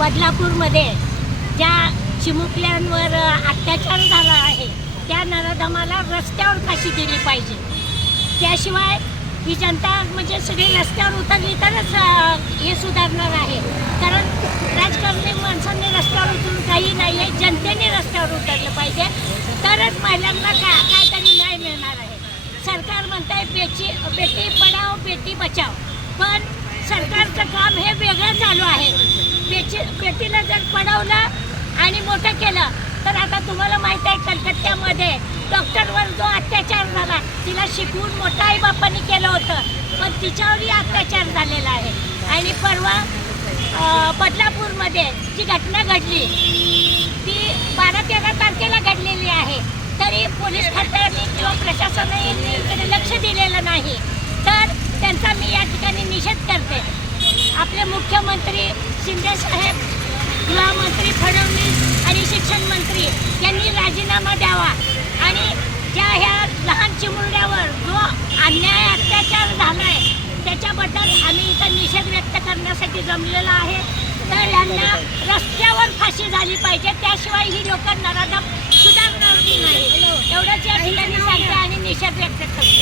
बदलापूरमध्ये ज्या चिमुकल्यांवर अत्याचार झाला आहे त्या नराधमाला रस्त्यावर फाशी दिली पाहिजे. त्याशिवाय ही जनता म्हणजे सगळी रस्त्यावर उतरली तरच हे सुधारणार आहे. कारण राजकारणी माणसांनी रस्त्यावर उतरून काही नाही आहे जनतेने रस्त्यावर उतरलं पाहिजे. तरच महिलांना का काहीतरी न्याय मिळणार आहे. सरकार म्हणत आहे बेटी बेटी बेटी बेटी बेटीला जर पडवलं आणि मोठं केलं तर आता तुम्हाला माहीत आहे कलकत्त्यामध्ये डॉक्टरवर जो अत्याचार झाला तिला शिकवून मोठा आई बापांनी केलं होतं. पण तिच्यावरही अत्याचार झालेला आहे. आणि परवा बदलापूरमध्ये जी घटना घडली ती बारा तेरा तारखेला घडलेली आहे. तरी पोलीस खात्याने किंवा प्रशासनाने इकडे लक्ष दिलेलं नाही. तर त्यांचा मी या ठिकाणी निषेध करते. आपले मुख्यमंत्री शिंदे ज्या ह्या लहान चिमुरड्यावर जो अन्याय अत्याचार झालाय त्याच्याबद्दल आम्ही इथं निषेध व्यक्त करण्यासाठी जमलेला आहे. तर यांना रस्त्यावर फाशी झाली पाहिजे त्याशिवाय ही लोक नराधम सुधारणार नाही. एवढंच या ठिकाणी सांगते आणि निषेध व्यक्त करते.